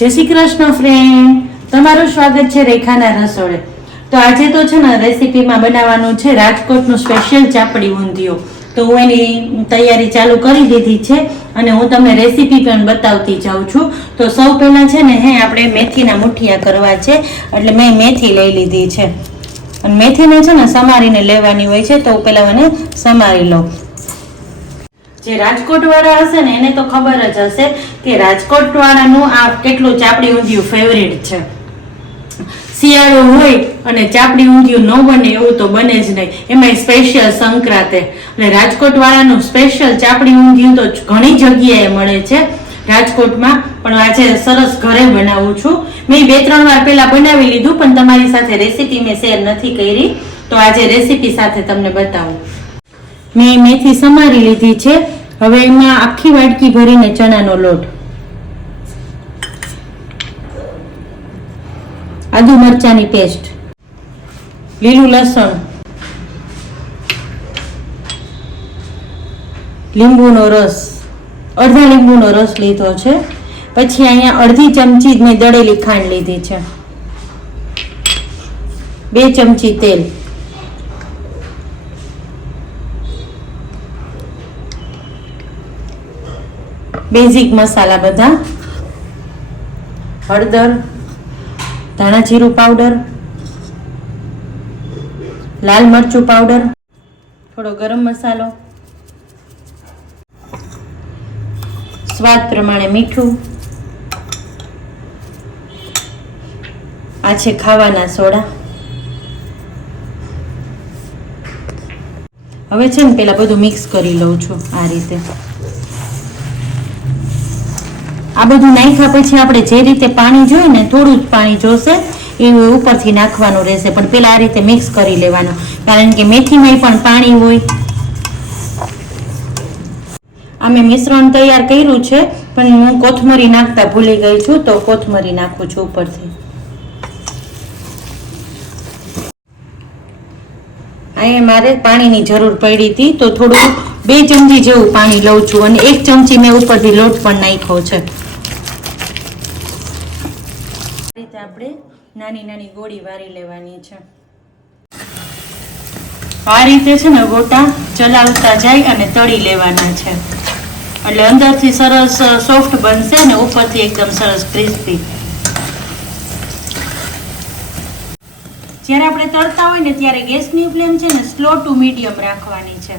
જય શ્રી કૃષ્ણ ફ્રેન્ડ, તમારું સ્વાગત છે રેખાના રસોડે। તો આજે તો છે ને રેસીપીમાં બનાવવાનું છે રાજકોટનું સ્પેશિયલ ચાપડી ઊંધિયું। તો હું એની તૈયારી ચાલુ કરી દીધી છે અને હું તમને રેસીપી પણ બતાવતી જાઉં છું। તો સૌ પહેલાં છે ને આપણે મેથીના મુઠિયા કરવા છે, એટલે મેં મેથી લઈ લીધી છે અને મેથીને છે ને સમારીને લેવાની હોય છે। તો પહેલાં મને સમારી લઉં। જે રાજકોટ વાળા હશે ને એને તો ખબર જ હશે કે રાજકોટ વાળાનું આ કેટલું ચાપડી ઊંધિયું ફેવરેટ છે। શિયાળો હોય અને ચાપડી ઊંધિયું ન બને એવું તો બને જ નહીં, એમાં સ્પેશિયલ સંક્રાંતે અને રાજકોટ વાળાનું સ્પેશિયલ ચાપડી ઊંધિયું તો ઘણી જગ્યાએ મળે છે રાજકોટમાં, પણ આજે સરસ ઘરે બનાવું છું। મેં 2-3 વાર પહેલા બનાવી લીધું પણ તમારી સાથે રેસીપી મેં શેર નથી કરી, તો આજે રેસીપી સાથે તમને બતાવું। મેં મેથી સમારી લીધી છે। હવે એમાં આખી વાટકી ભરીને ચણાનો લોટ, આદુ મરચાની પેસ્ટ, લીલું લસણ, લીંબુનો રસ, અડધા લીંબુનો રસ લીધો છે। પછી અહીંયા અડધી ચમચી મેં દળેલી ખાંડ લીધી છે, 2 ચમચી તેલ, બેઝિક મસાલા બધા, હળદર, ધાણા જીરું પાવડર, લાલ મરચું પાવડર, થોડો ગરમ મસાલો, સ્વાદ પ્રમાણે મીઠું, આ છે ખાવાના સોડા। હવે છે ને પેલા બધું મિક્સ કરી લઉં છું આ રીતે। આ બધું નાખ્યા પછી આપણે જે રીતે પાણી જોઈએ ને થોડું જ પાણી જોશે એવું ઉપરથી નાખવાનું રહેશે, પણ પેલા આ રીતે મિક્સ કરી લેવાનું, કારણ કે મેથીમાં પણ પાણી હોય। આ મેં મિશ્રણ તૈયાર કર્યું છે પણ હું કોથમરી નાખતા ભૂલી ગઈ છું, તો કોથમરી નાખું છું ઉપરથી। અહીંયા મારે પાણીની જરૂર પડી હતી તો થોડું 2 ચમચી જેવું પાણી લઉં છું અને 1 ચમચી મેં ઉપરથી લોટ પણ નાખ્યો છે। આપણે નાની નાની ગોળી વારી લેવાની છે। આ રીતે છે ને ગોટા ચલાવતા જાય અને તળી લેવાના છે, એટલે અંદરથી સરસ સોફ્ટ બનશે ને ઉપરથી એકદમ સરસ ક્રિસ્પી। જ્યારે આપણે તળતા હોય ને ત્યારે ગેસની ફ્લેમ છે ને સ્લો ટુ મીડિયમ રાખવાની છે।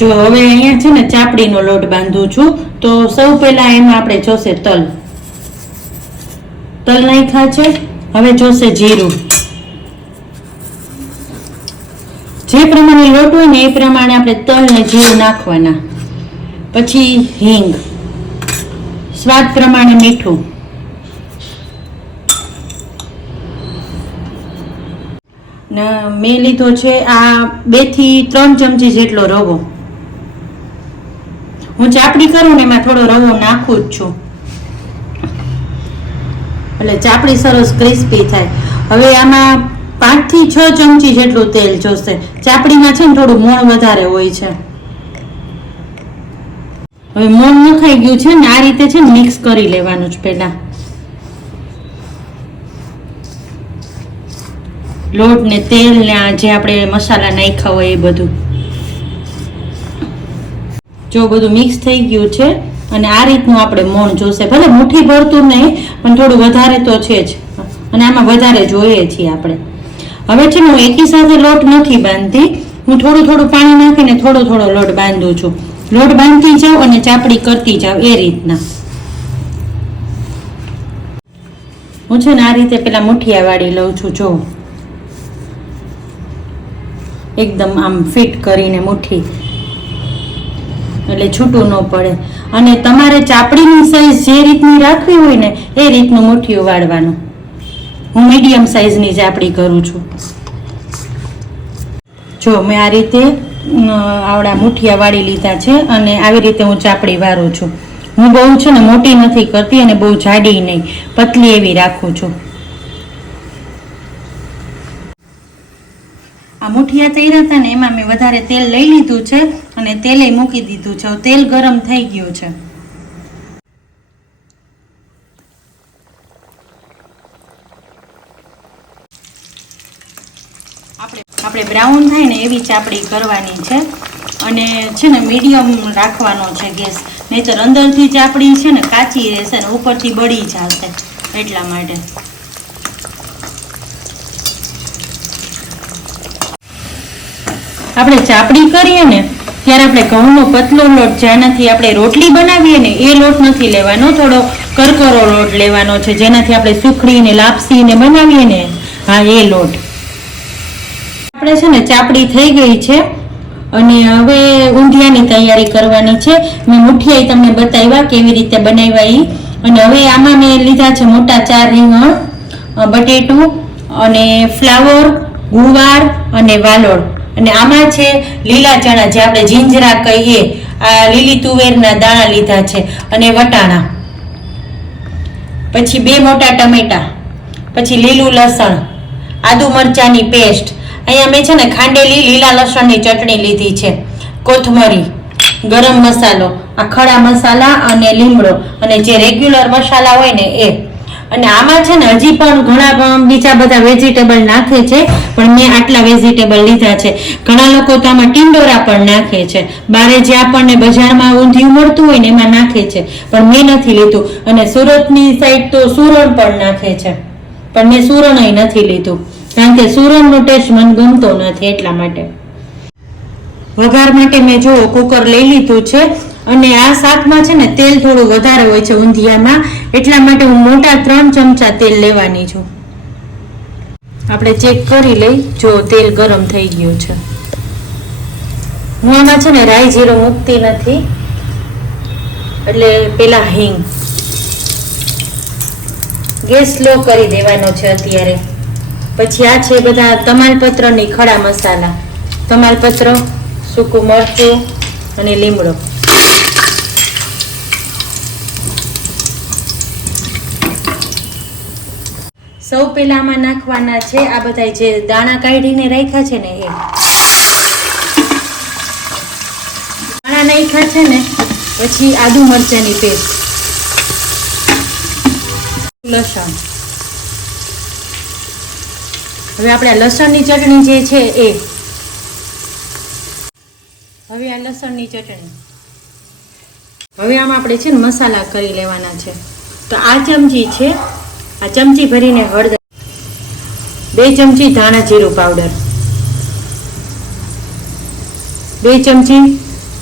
જો હવે અહીંયા છે ને ચાપડીનો લોટ બાંધું છું, તો સૌ પહેલા એમાં આપણે જોશે તલ નાખ્યા છે। હવે જોશે જીરું, જે પ્રમાણે લોટ હોય ને એ પ્રમાણે આપણે તલ ને જીરું નાખવાના। પછી હિંગ, સ્વાદ પ્રમાણે મીઠું, મેં લીધો છે આ 2 થી 3 ચમચી જેટલો રવો। હું ચાપડી કરું ને એમાં થોડો રવો નાખું જ છું, એટલે ચાપડી સરસ ક્રિસ્પી થાય। હવે આમાં 5 થી 6 ચમચી જેટલું તેલ જોશે। ચાપડીમાં છે ને થોડું મોણ વધારે હોય છે। હવે મોણ નખાઈ ગયું છે ને આ રીતે છે ને મિક્સ કરી લેવાનું જ પહેલા, લોટ ને તેલ ને જે આપણે મસાલા નાખ્યા હોય એ બધું। જો બધું મિક્સ થઈ ગયું છે અને આ રીતનું આપણે મોણ જોશે, ભલે મુઠ્ઠી ભરતું નહીં પણ થોડું વધારે તો છે જ, અને આમાં વધારે જોઈએ છીએ આપણે। હવે છે ને હું એકી સાથે લોટ નથી બાંધતી, હું થોડું થોડું પાણી નાખીને થોડો થોડો લોટ બાંધું છું। લોટ બાંધતી જાઉં અને ચાપડી કરતી જાઉં એ રીતના। હું છે ને આ રીતે પેલા મુઠિયા વાળી લઉં છું, જો એકદમ આમ ફિટ કરીને મુઠ્ઠી, એટલે છૂટું ન પડે। અને તમારે ચાપડીની સાઈઝ જે રીતની રાખવી હોય ને એ રીતનું મુઠ્ઠિયું વાળવાનું। હું મીડિયમ સાઈઝની ચાપડી કરું છું। જો મેં આ રીતે આવડા મુઠિયા વાળી લીધા છે અને આવી રીતે હું ચાપડી વાળું છું। હું બહુ છે ને મોટી નથી કરતી અને બહુ જાડી નહીં, પતલી એવી રાખું છું। આ મુઠિયા તૈયાર હતા ને એમાં મેં વધારે તેલ લઈ લીધું છે અને તેલે મૂકી દીધું છે. તેલ ગરમ થઈ ગયું છે. આપણે બ્રાઉન થાય ને એવી ચાપડી કરવાની છે અને છે ને મીડિયમ રાખવાનો છે ગેસ, નહીંતર અંદરથી ચાપડી છે ને કાચી રહેશે ને ઉપરથી બળી જશે, એટલા માટે. આપણે ચાપડી કરીએ ને ત્યારે આપણે ઘઉંનો પતલો લોટ, જેનાથી આપણે રોટલી બનાવીએ ને એ લોટ નથી લેવાનો, થોડો કરકરો લોટ લેવાનો છે, જેનાથી આપણે સુખડીને લાપસીને બનાવીએ ને, હા એ લોટ. આપણે છે ને ચાપડી થઈ ગઈ છે અને હવે ઊંધિયાની તૈયારી કરવાની છે. મેં મુઠિયા તમને બતાવ્યા કેવી રીતે બનાવ્યા. અને હવે આમાં મેં લીધા છે મોટા 4 રીંગણ, બટેટું અને ફ્લાવર, ગુવાર અને વાલોળ. અને આમાં છે લીલા ચણા, જે આપણે જીંજરા કહીએ, આ લીલી તુવેરના દાણા લીધા છે, અને વટાણા, પછી 2 મોટા ટમેટા, પછી લીલું લસણ, આદુ મરચાની પેસ્ટ. અહીંયા મેં છે ને ખાંડેલી લીલા લસણની ચટણી લીધી છે, કોથમરી, ગરમ મસાલો, આ ખડા મસાલા અને લીમડો, અને જે રેગ્યુલર મસાલા હોય ને એ. અને આમાં છે ને હજી પણ ઘણા બીજા બધા વેજીટેબલ નાખે છે, પણ મેં આટલા વેજીટેબલ લીધા છે. ઘણા લોકો તો આમાં ટિંડોરા પણ નાખે છે, બારે જે આપણને બજારમાં ઊંધિયું મળતું હોય ને એમાં નાખે છે, પણ મેં નથી લીધું. અને સુરતની સાઈડ તો સુરણ પણ નાખે છે, પણ મેં સુરણ નથી લીધું, કારણ કે સુરણનો ટેસ્ટ મને ગમતો નથી, એટલા માટે. વઘાર માટે મેં જો કુકર લઈ લીધું છે. અને આ શાકમાં છે ને તેલ થોડું વધારે હોય છે ઊંધિયામાં, એટલા માટે હું મોટા 3 ચમચા તેલ લેવાની છું. આપણે ચેક કરી લઈ. જો તેલ ગરમ થઈ ગયું છે. હું આમાં છે ને રાઈ જીરું મૂકતી નથી, એટલે પેલા હિંગ. ગેસ સ્લો કરી દેવાનો છે અત્યારે. પછી આ છે બધા તમાલપત્રની ખડા મસાલા, તમાલપત્ર, સૂકું મરચું અને લીમડો. સૌ પહેલા આમાં નાખવાના છે આ બધા જે દાણા કાઢીને રાખ્યા છે ને એ. દાણા નાખ્યા છે ને પછી આદુ મરચાની પેસ્ટ, લસણ. હવે આપણે લસણની ચટણી જે છે એ. હવે આ લસણની ચટણી. હવે આમાં આપણે છે ને મસાલા કરી લેવાના છે. તો આ ચમચી છે, આ ચમચી ભરીને હળદર, 2 ચમચી ધાણા જીરું પાવડર, 2 ચમચી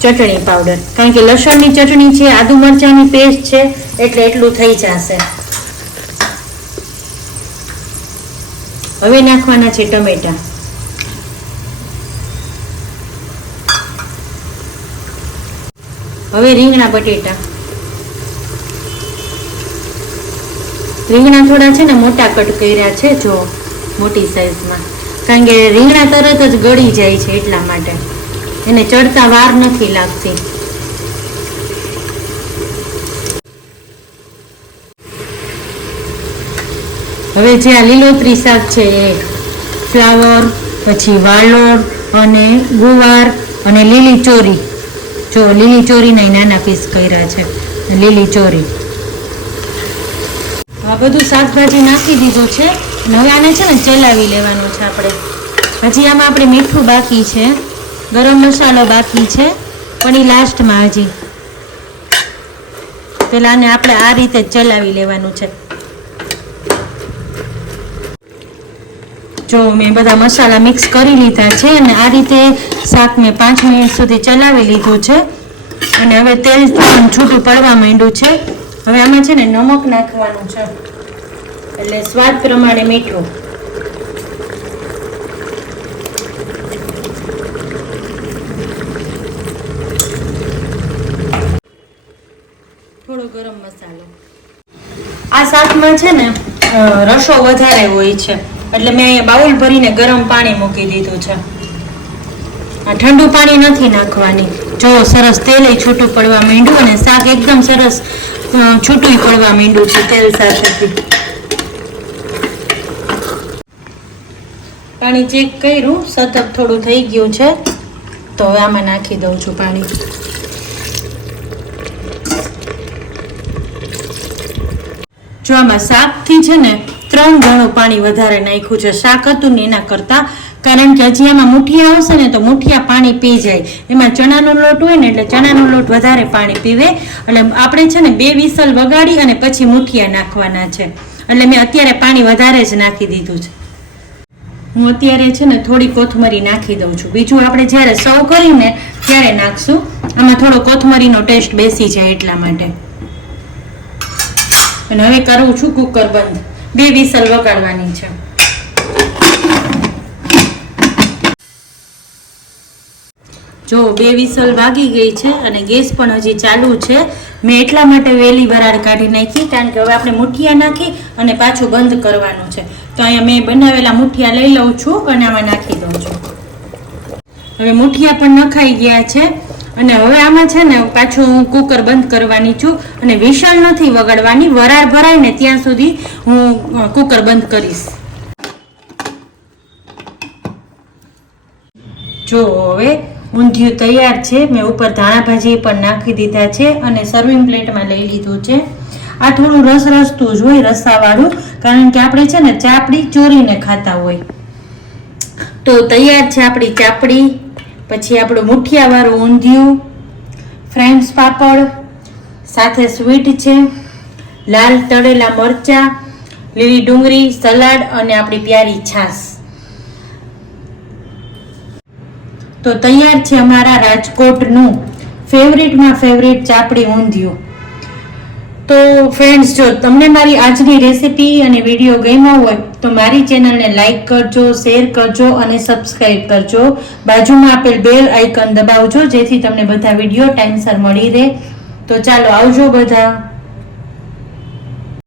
ચટણી પાવડર, કારણ કે લસણની ચટણી છે, આદુ મરચાની પેસ્ટ છે, એટલે એટલું થઈ જશે. હવે નાખવાના છે ટમેટા. હવે રીંગણા બટેટા. રીંગણા થોડા છે ને મોટા કટ કર્યા છે, જો મોટી સાઈઝમાં, કારણ કે રીંગણા તરત જ ગળી જાય છે, એટલા માટે એને ચડતા વાર નથી લાગતી. હવે જે આ લીલોતરી શાક છે એ ફ્લાવર, પછી વાલોળ અને ગુવાર અને લીલી ચોરી. જો લીલી ચોરીના નાના પીસ કર્યા છે, લીલી ચોરી. આ બધું શાકભાજી નાખી દીધું છે. હવે આને છે ને ચલાવી લેવાનું છે આપણે. હજી આમાં આપણે મીઠું બાકી છે, ગરમ મસાલો બાકી છે, પણ એ લાસ્ટમાં. હજી પેલા આને આપણે આ રીતે ચલાવી લેવાનું છે. જો મેં બધા મસાલા મિક્સ કરી લીધા છે અને આ રીતે શાક મેં 5 મિનિટ સુધી ચલાવી લીધું છે. અને હવે તેલ છૂટું પડવા માંડ્યું છે. હવે આમાં છે ને નમક નાખવાનું છે, એટલે સ્વાદ પ્રમાણે મીઠું. થોડો ગરમ મસાલો. આ શાકમાં છે ને રસો વધારે હોય છે, એટલે મેં અહીંયા બાઉલ ભરીને ગરમ પાણી મૂકી દીધું છે. આ ઠંડુ પાણી નથી નાખવાની. જો સરસ તેલ છૂટું પડવા માંડ્યું અને શાક એકદમ સરસ છૂટું પડવા માંડ્યું છે તેલ સાથેથી. પાણી ચેક કર્યું, સતત થોડું થઈ ગયું છે, તો હવે આમાં નાખી દઉં છું પાણી. જો આમાં શાકથી છે ને 3 ગણું પાણી વધારે નાખ્યું છે શાક હતું ને એના કરતાં, કારણ કે હજી આમાં મુઠિયા આવશે ને તો મુઠિયા પાણી પી જાય. એમાં ચણાનો લોટ હોય ને એટલે ચણાનો લોટ વધારે પાણી પીવે. એટલે આપણે છે ને 2 વિસલ વગાડી અને પછી મુઠિયા નાખવાના છે, એટલે મેં અત્યારે પાણી વધારે જ નાખી દીધું છે. હું અત્યારે છે ને થોડી કોથમરી નાખી દઉં છું. બીજું આપણે જ્યારે સર્વ કરીને ત્યારે નાખશું. આમાં થોડો કોથમરીનો ટેસ્ટ બેસી જાય એટલા માટે. અને હવે કરું છું કુકર બંધ. 2 વિસલ વગાડવાની છે. જો 2 વિસલ વાગી ગઈ છે અને ગેસ પણ હજી ચાલુ છે. મેં એટલા માટે વહેલી વરાળ કાઢી નાખી, કારણ કે હવે આપણે મુઠિયા નાખી અને પાછું બંધ કરવાનું છે. તો અહીંયા મેં બનાવેલા મુઠિયા લઈ લઉં છું અને આમાં નાખી દઉં છું. હવે મુઠિયા પણ નખાઈ ગયા છે અને હવે આમાં છે ને પાછું હું કુકર બંધ કરવાની છું અને વિસલ નથી વગાડવાની. વરાળ ભરાય ને ત્યાં સુધી હું કુકર બંધ કરીશ. જો હવે ઊંધિયું તૈયાર છે. મેં ઉપર ધાણા ભાજી પણ નાખી દીધા છે અને સર્વિંગ પ્લેટમાં લઈ લીધું છે. આ થોડું રસરસતું જ હોય, રસાવાળું, કારણ કે આપણે છે ને ચાપડી ચોરીને ખાતા હોય. તો તૈયાર છે આપણી ચાપડી, પછી આપણું મુઠિયાવાળું ઊંધિયું, ફ્રેન્ચ પાપડ, સાથે સ્વીટ છે, લાલ તળેલા મરચાં, લીલી ડુંગળી, સલાડ અને આપણી પ્યારી છાશ. તો તૈયાર છે અમારા રાજકોટનું ફેવરિટમાં ફેવરિટ ચાપડી ઊંધિયું. તો ફ્રેન્ડ્સ, જો તમને મારી આજની રેસીપી અને વિડીયો ગમ્યો હોય તો મારી ચેનલને લાઈક કરજો, શેર કરજો અને સબસ્ક્રાઈબ કરજો. બાજુમાં આપેલ બેલ આઇકન દબાવજો જેથી તમને બધા વિડીયો ટાઈમસર મળી રહે. તો ચાલો આવજો બધા.